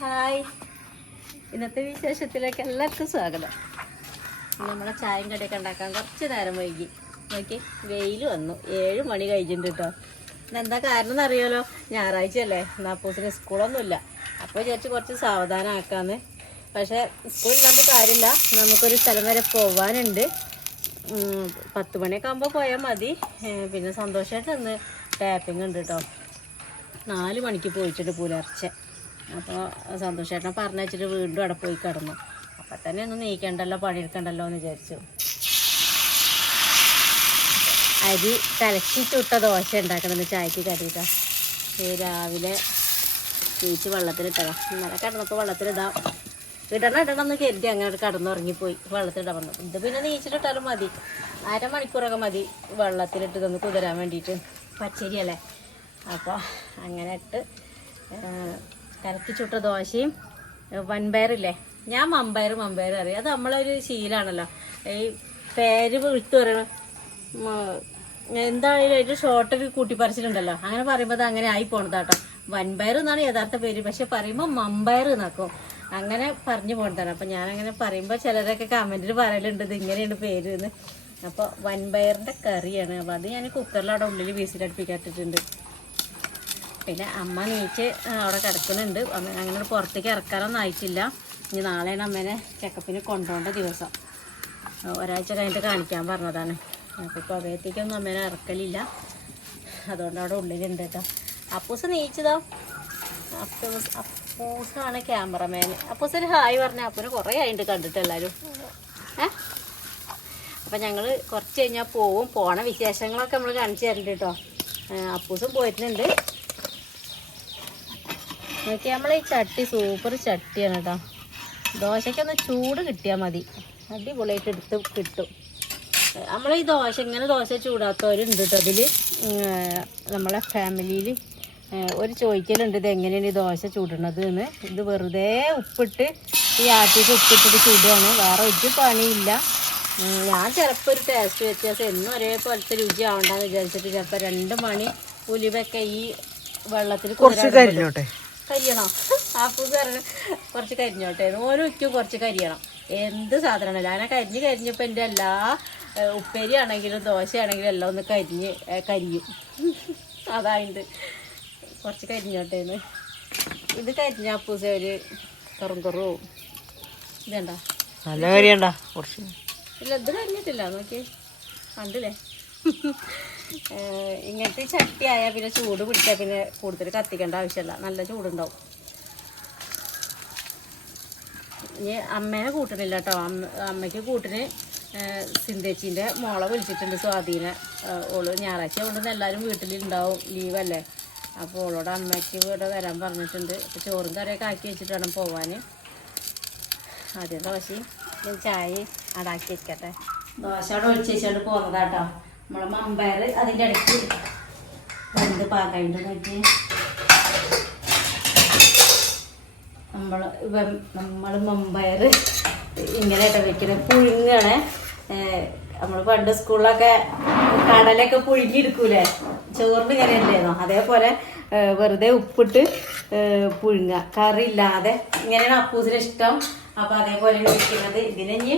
Hi, ഇന്നത്തെ വിശേഷത്തിലേക്ക് എല്ലാവർക്കും സ്വാഗതം. നമ്മളെ ചായയും കടിയൊക്കെ ഉണ്ടാക്കാൻ കുറച്ച് നേരം വൈകി. നോക്കി, വെയിൽ വന്നു. 7 മണി കഴിഞ്ഞിട്ടുണ്ട് കേട്ടോ. ഇന്നെന്താ കാരണം എന്നറിയാലോ, ഞായറാഴ്ച അല്ലേ, നാപ്പൂസിന് സ്കൂളൊന്നുമില്ല. അപ്പോൾ വിചാരിച്ച് കുറച്ച് സാവധാനം ആക്കാന്ന്. പക്ഷേ സ്കൂളില്ലാത്ത കാര്യമില്ല, നമുക്കൊരു സ്ഥലം വരെ പോവാനുണ്ട്. 10 മണിയൊക്കെ ആകുമ്പോൾ പോയാൽ മതി. പിന്നെ സന്തോഷമായിട്ട് ഇന്ന് ടാപ്പിംഗ് ഉണ്ട് കേട്ടോ. 4 മണിക്ക് പോയിട്ടുണ്ട് പുലർച്ചെ. അപ്പോൾ സന്തോഷേട്ടനെ പറഞ്ഞിട്ട് വീണ്ടും അവിടെ പോയി കിടന്നു. അപ്പം തന്നെ ഒന്നും നീക്കണ്ടല്ലോ, പണിയെടുക്കണ്ടല്ലോ എന്ന് വിചാരിച്ചു. അരി കലക്കി ചുട്ട ദോശ ഉണ്ടാക്കണമെന്ന് ചായക്ക് കറിയിട്ടാ. രാവിലെ തേച്ച് വെള്ളത്തിലിട്ടതാ. ഇന്നലെ കിടന്നപ്പോൾ വെള്ളത്തിലിടാം, ഇടണം എന്ന് കരുതി അങ്ങനെ കിടന്നുറങ്ങിപ്പോയി. വെള്ളത്തിലിടാൻ വന്നു. ഇത് പിന്നെ നീച്ചിട്ടിട്ടാലും മതി, 1/2 മണിക്കൂറൊക്കെ മതി വെള്ളത്തിലിട്ട് ഇതൊന്ന് കുതിരാൻ വേണ്ടിയിട്ട്. പച്ചരിയല്ലേ, അപ്പോൾ അങ്ങനെ ഇട്ട് കലക്കി ചുട്ട ദോശയും വൻപയറില്ലേ, ഞാൻ മമ്പയർ അറിയാം. അത് നമ്മളൊരു ശീലമാണല്ലോ. ഈ പേര് വിളിച്ചു പറയണം, എന്തായാലും ഒരു ഷോർട്ടൊരു കൂട്ടിപ്പറിച്ചിട്ടുണ്ടല്ലോ, അങ്ങനെ പറയുമ്പോൾ അത് അങ്ങനെ ആയി പോണതാട്ടോ. വൻപയർ എന്നാണ് യഥാർത്ഥ പേര്, പക്ഷെ പറയുമ്പോൾ മമ്പയർ എന്നാക്കും. അങ്ങനെ പറഞ്ഞു പോണതാണ്. അപ്പം ഞാനങ്ങനെ പറയുമ്പോൾ ചിലരൊക്കെ കമൻറ്റിൽ പറയലുണ്ട് ഇത് ഇങ്ങനെയാണ് പേര് എന്ന്. അപ്പോൾ വൻപയറിൻ്റെ കറിയാണ്. അപ്പോൾ അത് ഞാൻ കുക്കറിൽ അവിടെ ഉള്ളിൽ വീസിലടുപ്പിക്കാട്ടിട്ടുണ്ട്. പിന്നെ അമ്മ നീച്ച് അവിടെ കിടക്കുന്നുണ്ട്. അങ്ങനെ പുറത്തേക്ക് ഇറക്കാനൊന്നും ആയിട്ടില്ല. ഇനി നാളെയാണ് അമ്മേനെ ചെക്കപ്പിന് കൊണ്ടുപോകേണ്ട ദിവസം. ഒരാഴ്ച കഴിഞ്ഞിട്ട് കാണിക്കാൻ പറഞ്ഞതാണ്. അപ്പോൾ പുകയത്തേക്കൊന്നും അമ്മേനെ ഇറക്കലില്ല, അതുകൊണ്ട് അവിടെ ഉള്ളിലുണ്ട് കേട്ടോ. അപ്പൂസ് നീച്ചതോ, അപ്പൂസാണ് ക്യാമറമാൻ. അപ്പൂസിന് ഹായ് പറഞ്ഞ. അപ്പൂന് കുറേ ആയിട്ട് കണ്ടിട്ട് എല്ലാവരും. അപ്പം ഞങ്ങൾ കുറച്ച് കഴിഞ്ഞാൽ പോവും. പോണ വിശേഷങ്ങളൊക്കെ നമ്മൾ കാണിച്ചു തരുന്നുണ്ട് കേട്ടോ. അപ്പൂസും പോയിട്ടുണ്ട്. നോക്കി, നമ്മളെ ഈ ചട്ടി സൂപ്പർ ചട്ടിയാണ് കേട്ടോ. ദോശയ്ക്കൊന്ന് ചൂട് കിട്ടിയാൽ മതി, അടിപൊളിയായിട്ട് എടുത്ത് കിട്ടും. നമ്മളെ ഈ ദോശ ഇങ്ങനെ ദോശ ചൂടാത്തവരുണ്ട് കേട്ടോ. അതിൽ നമ്മളെ ഫാമിലിയിൽ ഒരു ചോദിക്കലുണ്ട് ഇത് എങ്ങനെയാണ് ഈ ദോശ ചൂടണത് എന്ന്. ഇത് വെറുതെ ഉപ്പിട്ട് ഈ ആട്ടിക്ക് ഉപ്പിട്ടിട്ട് ചൂടുകയാണ്, വേറെ ഒരു പണിയില്ല. ഞാൻ ചിലപ്പോൾ ഒരു ടേസ്റ്റ് വ്യത്യാസം എന്നും ഒരേപോലത്തെ രുചി ആവണ്ടെന്ന് വിചാരിച്ചിട്ട് ചിലപ്പോൾ 2 മണി ഉലുവൊക്കെ ഈ വെള്ളത്തിൽ കരിയണോ. ആപ്പൂസ് പറഞ്ഞ് കുറച്ച് കരിഞ്ഞോട്ടെ, ഓരോ ഉറ്റും കുറച്ച് കരിയണം. എന്ത് സാധനമാണല്ലോ അങ്ങനെ കരിഞ്ഞപ്പോൾ എൻ്റെ എല്ലാ ഉപ്പേരി ആണെങ്കിലും ദോശയാണെങ്കിലും എല്ലാം ഒന്ന് കരിയും. അതായത് കുറച്ച് കരിഞ്ഞോട്ടേന്ന്. ഇത് കരിഞ്ഞ അപ്പൂസ ഒരു കറും ഇതണ്ട നല്ല കരിയണ്ട കുറച്ച്. ഇല്ല, ഇത് കരിഞ്ഞിട്ടില്ല. നോക്കി, കണ്ടില്ലേ. ഇങ്ങനത്തെ ചട്ടി ആയാൽ പിന്നെ ചൂട് പിടിച്ചാൽ പിന്നെ കൂടുതൽ കത്തിക്കേണ്ട ആവശ്യമില്ല, നല്ല ചൂടുണ്ടാവും. ഇനി അമ്മേനെ കൂട്ടണില്ല കേട്ടോ. അമ്മയ്ക്ക് കൂട്ടിന് സിന്തേച്ചീൻ്റെ മോളെ വിളിച്ചിട്ടുണ്ട്, സ്വാധീന. ഓള് ഞായറാഴ്ച കൊണ്ടുവന്ന് എല്ലാവരും വീട്ടിലുണ്ടാവും, ലീവല്ലേ. അപ്പോൾ ഓളോട് അമ്മയ്ക്ക് ഇവിടെ വരാൻ പറഞ്ഞിട്ടുണ്ട്. അപ്പോൾ ചോറും കറിയൊക്കെ ആക്കി വെച്ചിട്ട് വേണം പോവാൻ. ആദ്യം ദോശയും ചായ അടാക്കി വെക്കട്ടെ. ദോശ അവിടെ ഒഴിച്ച് വെച്ചുകൊണ്ട് പോകുന്നതാട്ടോ. നമ്മളെ മമ്പയർ അതിൻ്റെ ഇടയ്ക്ക് എന്ത് പാകമുണ്ട് നോക്കി. നമ്മൾ മമ്പയർ ഇങ്ങനെയായിട്ട് വെക്കുന്നത്, പുഴുങ്ങണേ. നമ്മൾ പണ്ട് സ്കൂളിലൊക്കെ കടലൊക്കെ പുഴുങ്ങിയെടുക്കൂലേ, ചോറിന് ഇങ്ങനെ അല്ലേന്നോ, അതേപോലെ വെറുതെ ഉപ്പിട്ട് പുഴുങ്ങുക, കറി ഇല്ലാതെ. ഇങ്ങനെയാണ് അപ്പൂസിന് ഇഷ്ടം. അപ്പോൾ അതേപോലെ വെക്കുന്നത്. ഇതിനി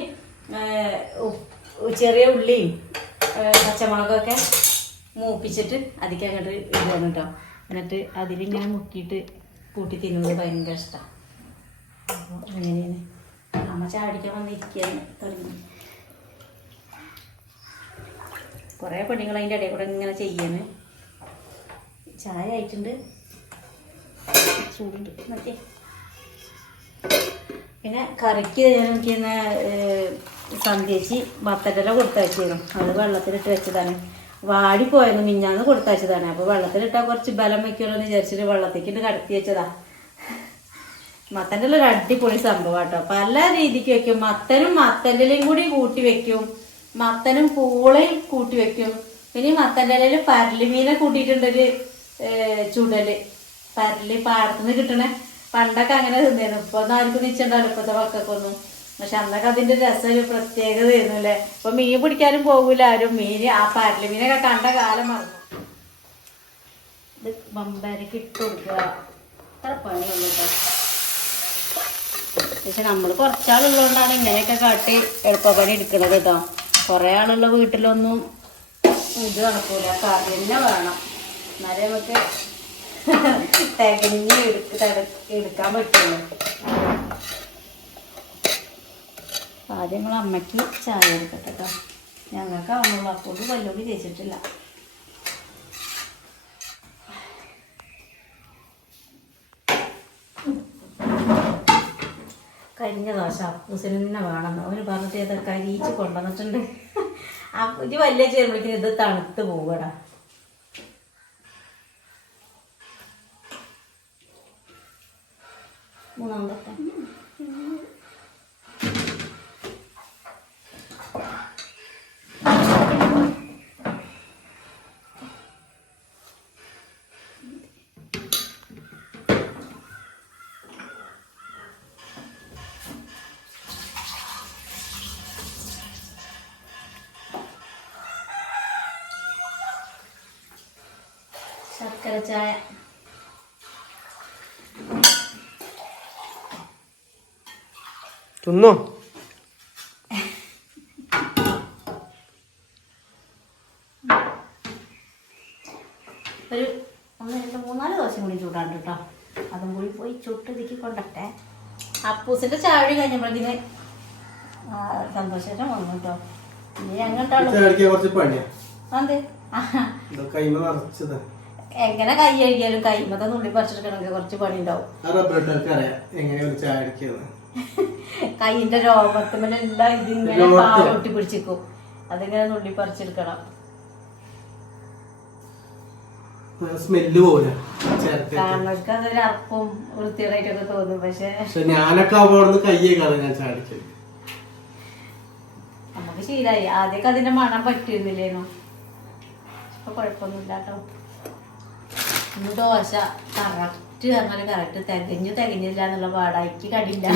ചെറിയ ഉള്ളിയും പച്ചമുളകൊക്കെ മൂപ്പിച്ചിട്ട് അതിലേക്ക് അങ്ങോട്ട് ഇടുകയാണ് കേട്ടോ. എന്നിട്ട് അതിലിങ്ങനെ മുക്കിയിട്ട് കൂട്ടി തിന്നുന്നത് ഭയങ്കര ഇഷ്ടമാണ്. അപ്പോൾ അങ്ങനെയാണ് അമ്മ ചാടിക്കാൻ വന്നിരിക്കാൻ തുടങ്ങി. കുറേ പെണ്ണുങ്ങൾ അതിൻ്റെ ഇടയിൽ കൂടെ ഇങ്ങനെ ചെയ്യാണ്. ചായ ആയിട്ടുണ്ട്, ചൂടുണ്ട് മറ്റേ. പിന്നെ കറിക്ക് എനിക്ക് സന്ധ്യച്ചി ബത്തടല കൊടുത്തയച്ചിരുന്നു. അത് വെള്ളത്തിലിട്ട് വെച്ചതാണ്. വാടിപ്പോയെന്ന് മിഞ്ഞാന്ന് കൊടുത്തയച്ചതാണ്. അപ്പോൾ വെള്ളത്തിലിട്ടാൽ കുറച്ച് ബലം വയ്ക്കുമല്ലോ എന്ന് വിചാരിച്ചിട്ട് വെള്ളത്തേക്കിട്ട് കടത്തി വെച്ചതാ. മത്തൻ്റെ ഒരു അടിപൊളി സംഭവം കേട്ടോ. പല രീതിക്ക് വെക്കും. മത്തൻ്റെലയും കൂടി കൂട്ടി വെക്കും, മത്തനും പൂളയും കൂട്ടി വെക്കും. പിന്നെ മത്തൻ്റെ ഇലയിൽ പരലി മീനെ കൂട്ടിയിട്ടുണ്ടൊരു ചുടല്. പരലി പാടത്തുനിന്ന് കിട്ടണേ. പണ്ടൊക്കെ അങ്ങനെ തിന്നായിരുന്നു. ഇപ്പൊ ഒന്നും ആർക്കും നിശ്ചയുണ്ടാവില്ല ഇപ്പോഴത്തെ മക്കൾക്കൊന്നും. പക്ഷെ അന്നൊക്കെ അതിന്റെ രസം ഒരു പ്രത്യേകത ആയിരുന്നു അല്ലേ. ഇപ്പൊ മീൻ പിടിക്കാനും പോകൂല ആരും. ആ പരലി മീനൊക്കെ കണ്ട കാലം മറന്നു. ഇത് മമ്പയർക്ക് ഇട്ട് കൊടുക്കുക, അത്ര പണിയുള്ളൂ കേട്ടോ. പക്ഷെ നമ്മൾ കുറച്ചാളുള്ളതുകൊണ്ടാണ് ഇങ്ങനെയൊക്കെ കാട്ടി എളുപ്പപ്പണി എടുക്കുന്നത് കേട്ടോ. കുറേ ആളുള്ള വീട്ടിലൊന്നും ഇത് നടക്കൂല, കറി തന്നെ വേണം, എന്നാലേ നമുക്ക് തികഞ്ഞ് എടുക്കാൻ പറ്റുള്ളൂ. ആദ്യം നമ്മൾ അമ്മയ്ക്ക് ചായ എടുക്കട്ടെ കേട്ടോ. ഞങ്ങൾക്ക് ആവുന്നുള്ളൂ, അപ്പോൾ വല്ലതും തേച്ചിട്ടില്ല. കരിഞ്ഞ ദോശ അപ്പൂസിന് തന്നെ വേണമെന്ന് അവന് പറഞ്ഞിട്ട് ഇത് കരിയിച്ച് കൊണ്ടുവന്നിട്ടുണ്ട്. ഇത് വലിയ ചേരുമ്പോഴേക്കും ഇത് തണുത്ത് പോവടാ. മൂന്നാമത്തെ ശർക്കര ചായ. തിന്നോ? ഒരു 1 2 3 4 ദിവസം കൂടി ചൂടാണ്ട് കേട്ടോ. അതും കൂടി പോയി ചുട്ടിതിക്ക് കൊണ്ടട്ടെ. അപ്പൂസിന്റെ ചായ കഴിഞ്ഞപ്പോഴത്തേന് സന്തോഷം വന്നു കേട്ടോ. ഇനി ഞങ്ങൾക്കാണ് എങ്ങനെ കൈ കഴുകിയാലും കൈമത്തെ നുള്ളി പറിച്ചെടുക്കണമെങ്കിൽ കുറച്ച് പണി ഉണ്ടാവും. കൈയിന്റെ രോമത്തുമെല്ലാം ഇതിങ്ങനെ പാലൊട്ടി പിടിച്ചിരിക്കും, അതിങ്ങനെ നുള്ളി പറിച്ചെടുക്കണം. കാണുന്നവർക്ക് അതൊരു അർപ്പും വൃത്തിയുടായിട്ടൊക്കെ തോന്നും. പക്ഷെ നമുക്ക് ശീലായി. ആദ്യമൊക്കെ അതിന്റെ മണം പറ്റിയിരുന്നില്ലേനു, ഇപ്പൊ കുഴപ്പമൊന്നുമില്ല കേട്ടോ. ഇന്ന് ദോശ കറക്റ്റ് പറഞ്ഞാല് കറക്റ്റ് തികഞ്ഞില്ല എന്നുള്ള പാടായിക്ക് കടിയില്ല.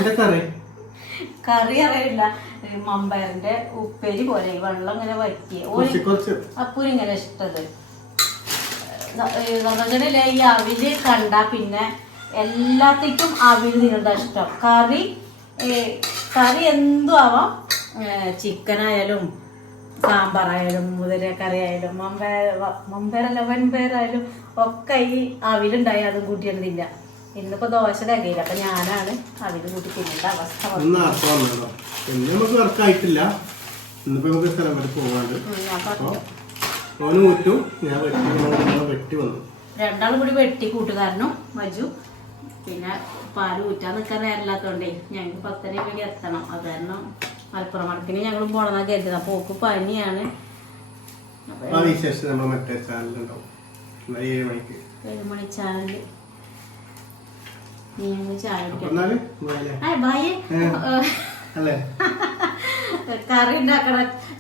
കറി അറിയില്ല, മമ്പയറിന്റെ ഉപ്പേരി പോലെ വെള്ളം ഇങ്ങനെ വറ്റിയ അപ്പൂര് ഇങ്ങനെ ഇഷ്ടത്. സന്തോഷല്ലേ ഈ അവില് കണ്ടാ പിന്നെ എല്ലാത്തേക്കും അവില് നിങ്ങളുടെ ഇഷ്ടം. കറി എന്തും ആവാം, ചിക്കനായാലും സാമ്പാറായാലും മുതിരക്കറി ആയാലും വൻപയറായാലും ഒക്കെ ഈ അവിലുണ്ടായി അതും കൂട്ടിയിട്ടില്ല. ഇന്നിപ്പോ ദോശ തികയില്ല, അപ്പൊ ഞാനാണ് അവില് കൂട്ടി തിന്നേണ്ട അവസ്ഥ. രണ്ടാളും കൂടി വെട്ടി കൂട്ടുകാരനും മജു. പിന്നെ പാല് ഊറ്റാൻ നിൽക്കാൻ നേരമില്ലാത്തോണ്ടേ ഞങ്ങൾക്ക് 10:30 വേണ്ടി എത്തണം. അത് കാരണം മലപ്പുറം മടക്കിന് ഞങ്ങളും പോണെന്നാ കരുതുന്നത്. അപ്പൊ ഓക്ക് പനിയാണ്. 7 മണി ചാനല് ചായ കറി ഉണ്ടാക്കണ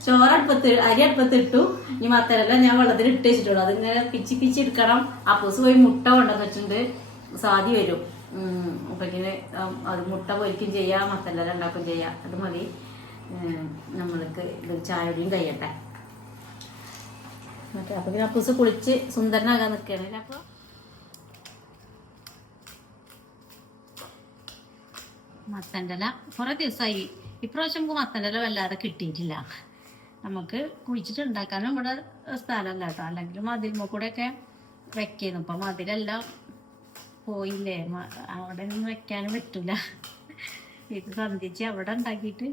ചോറടുപ്പത്ത് അരി അടുപ്പത്തിട്ടു. ഇനി മത്തരെല്ലാം ഞാൻ വെള്ളത്തിൽ ഇട്ട് വെച്ചിട്ടുള്ളൂ. അതിങ്ങനെ പിച്ചി എടുക്കണം. അപ്പൂസ് പോയി മുട്ട കൊണ്ടുവന്ന് വെച്ചിട്ടുണ്ട്. സാധി വരും. അപ്പൊ ഇങ്ങനെ അത് മുട്ട പൊരിക്കും ചെയ്യാം, മത്തലെല്ലാം ഉണ്ടാക്കും ചെയ്യാം. അത് മതി. നമ്മൾക്ക് ഇത് ചായയുടെയും കഴിയട്ടെ. മറ്റേ അപ്പൊ പിന്നെ അപ്പൂസ് കുളിച്ച് സുന്ദരനാകാൻ നിൽക്കുകയാണ്. അപ്പൊ മത്തൻ്റെല കുറെ ദിവസമായി. ഇപ്രാവശ്യം നമുക്ക് മത്തൻ്റെല വല്ലാതെ കിട്ടിയിട്ടില്ല. നമുക്ക് കുഴിച്ചിട്ട് ഉണ്ടാക്കാനും ഇവിടെ സ്ഥലമല്ല കേട്ടോ. അല്ലെങ്കിൽ മതിൽമ കൂടെ ഒക്കെ വെക്കുന്നു. ഇപ്പൊ മതിലെല്ലാം പോയില്ലേ, അവിടെ ഒന്നും വെക്കാനും പറ്റൂല. ഇത് സന്ധിച്ച് അവിടെ ഉണ്ടാക്കിയിട്ട്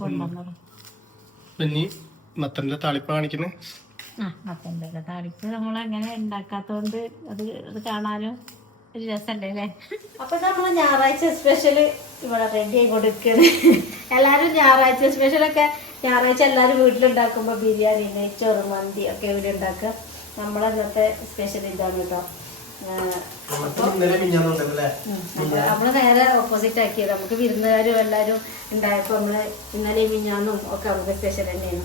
കൊണ്ടുവന്നത്. മത്തൻ്റെ താളിപ്പ് കാണിക്കുന്നത്. മത്തൻ്റെ താളിപ്പ് നമ്മൾ അങ്ങനെ ഉണ്ടാക്കാത്തോണ്ട് അത് കാണാനും ഒരു രസമല്ലേ അല്ലേ. അപ്പൊ നമ്മൾ ഞായറാഴ്ച സ്പെഷ്യല് ഇവിടെ റെഡി ആയിക്കൊണ്ടിരിക്കുകയാണ്. എല്ലാവരും ഞായറാഴ്ച സ്പെഷ്യലൊക്കെ ഞായറാഴ്ച എല്ലാവരും വീട്ടിലുണ്ടാക്കുമ്പോ ബിരിയാണി, നെയ്ച്ചോറ്, മന്തി ഒക്കെ ഇവിടെ ഉണ്ടാക്കുക. നമ്മളന്നത്തെ സ്പെഷ്യൽ ഇതാണ് കേട്ടോ. നമ്മള് നേരെ ഓപ്പോസിറ്റ് ആക്കിയത്. നമുക്ക് വിരുന്നുകാരും എല്ലാവരും ഉണ്ടായപ്പോ നമ്മള് ഇന്നലെ മിഞ്ഞാന്നും ഒക്കെ നമുക്ക് സ്പെഷ്യൽ തന്നെയാണ്.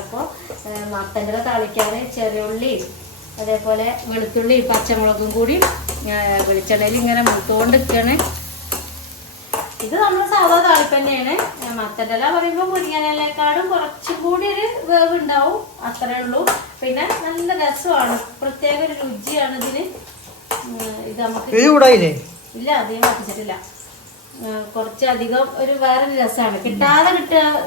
അപ്പോൾ മത്തൻ്റെ താളിക്കാൻ ചെറിയ ഉള്ളി, അതേപോലെ വെളുത്തുള്ളി, പച്ചമുളകും കൂടി വെളിച്ചെണ്ണയിൽ ഇങ്ങനെ മൂത്തുകൊണ്ടിരിക്കുകയാണ്. ഇത് നമ്മൾ സാധാ താളിപ്പ് തന്നെയാണ്. മത്തൻ്റെല പറയുമ്പോൾ മുരിങ്ങയിലേക്കാളും കുറച്ചും കൂടി ഒരു വേവ് ഉണ്ടാവും, അത്രേ ഉള്ളൂ. പിന്നെ നല്ല രസമാണ്, പ്രത്യേക ഒരു രുചിയാണ് ഇതിന്. ഇത് നമുക്ക് ഇല്ല, അധികം കത്തിച്ചിട്ടില്ല. കുറച്ചധികം ഒരു വേറൊരു രസമാണ്.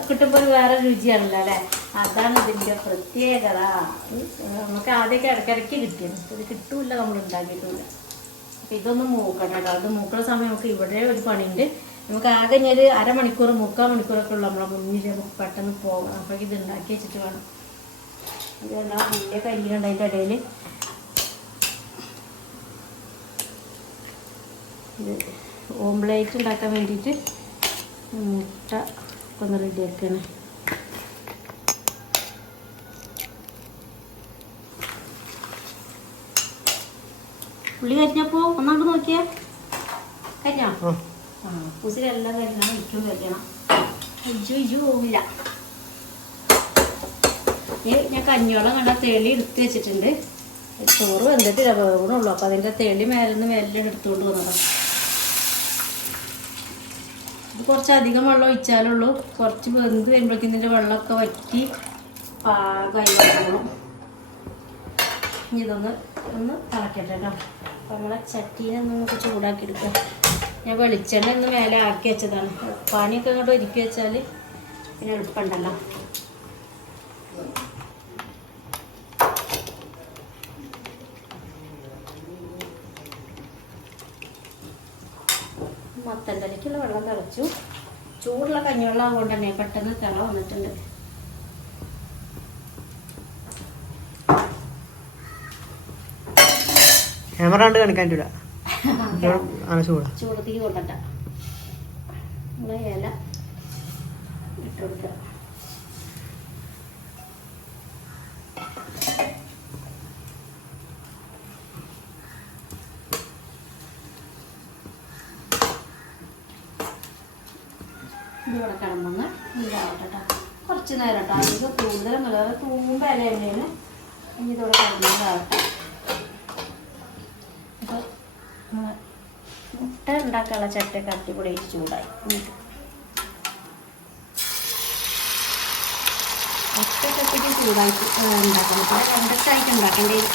കിട്ടുമ്പോൾ ഒരു വേറെ രുചിയാണല്ലോ അല്ലേ. അതാണ് ഇതിൻ്റെ പ്രത്യേകത. നമുക്ക് ആദ്യമൊക്കെ ഇടയ്ക്കിടയ്ക്ക് കിട്ടിയത്, ഇത് കിട്ടൂല, നമ്മൾ ഉണ്ടാക്കിയിട്ടില്ല. അപ്പം ഇതൊന്ന് മൂക്കണം കേട്ടോ. അത് മൂക്കുന്ന സമയം നമുക്ക് ഇവിടെ ഒരു പണിയുണ്ട്. നമുക്ക് ആകെ ഞാൻ ഒരു അരമണിക്കൂർ 3/4 മണിക്കൂറൊക്കെ ഉള്ളൂ നമ്മളെ മുന്നിൽ. നമുക്ക് പെട്ടെന്ന് പോകണം. അപ്പോൾ ഇത് ഉണ്ടാക്കി വെച്ചിട്ട് വേണം. ഇതെല്ലാം വലിയ കയ്യിലുണ്ട്. അതിൻ്റെ ഇടയിൽ ഇത് ഓംലേറ്റ് ഉണ്ടാക്കാൻ വേണ്ടിയിട്ട് മുട്ട ഒന്ന് റെഡിയാക്കണം. പുള്ളി കരിഞ്ഞപ്പോൾ ഒന്നാണ്ട് നോക്കിയാ കരിഞ്ഞോ? ആ പുസിലെല്ലാം കരിഞ്ഞാൽ ഇരിക്കും കരിയണം. അയ്യോ പോവില്ല. ഞാൻ കഞ്ഞിവെള്ളം കണ്ട തെളി എടുത്ത് വെച്ചിട്ടുണ്ട്. ചോറ് വെന്തിട്ടില്ല, വേവണുള്ളൂ. അപ്പം അതിൻ്റെ തെളി മേലെ എടുത്തുകൊണ്ട് വന്നതാണ്. ഇത് കുറച്ചധികം വെള്ളം ഒഴിച്ചാലുള്ളൂ. കുറച്ച് വെന്ത് വരുമ്പോഴേക്കും ഇതിൻ്റെ വെള്ളമൊക്കെ വറ്റി പാകമായി വന്നോളും. ഇനി ഇതൊന്ന് തിളക്കട്ടെ കേട്ടോ. അപ്പം നമ്മളെ ചട്ടീനെ നമുക്ക് ചൂടാക്കി എടുക്കാം. ഞാൻ വെളിച്ചെണ്ണ ഒന്ന് മേലെ ആക്കി വെച്ചതാണ്. പാനിയൊക്കെ ഇങ്ങോട്ട് ഒരുക്കി വെച്ചാൽ പിന്നെ എളുപ്പമുണ്ടല്ലോ. മത്തൻ്റെലേക്കുള്ള വെള്ളം തിളച്ചു. ചൂടുള്ള കഞ്ഞിവെള്ളം ആവുകൊണ്ട് തന്നെ പെട്ടെന്ന് തിള വന്നിട്ടുണ്ട്. ക്യാമറ കണ്ട് കാണിക്കാൻ ചൂടത്തേക്ക് കൊണ്ടട്ട ഇല ഇട്ട് കൊടുക്കുക. ഇതിവിടെ കിടമ്പങ്ങ് ഇതാവട്ടെ. കുറച്ച് നേരം കേട്ടോ. അധികം കൂടുതൽ തൂമ്പ ഇല തന്നെയാണ്. ഇനി ഇതോടെ കിടമ്പങ്ങാവട്ടെ. അപ്പോൾ മുട്ട ഉണ്ടാക്കാനുള്ള ചട്ടയൊക്കെ അടിപൊളിയായിട്ട് ചൂടായി. മുട്ടയൊക്കെ ഇട്ടിട്ട് ചൂടായിട്ട് ഉണ്ടാക്കണം. ഇപ്പോൾ രണ്ടൊക്കെയായിട്ട് ഉണ്ടാക്കേണ്ടി വരും.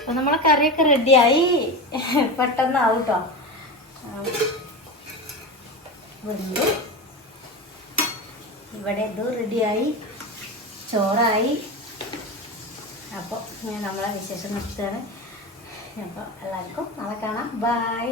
അപ്പോൾ നമ്മളെ കറിയൊക്കെ റെഡിയായി. പെട്ടെന്നാവും കേട്ടോ. ഇവിടെ ഇത് റെഡിയായി, ചോറായി. അപ്പോൾ ഞാൻ നമ്മളെ വിശേഷം നിർത്തുകയാണ്. അപ്പോൾ എല്ലാവർക്കും നാളെ കാണാം. ബൈ.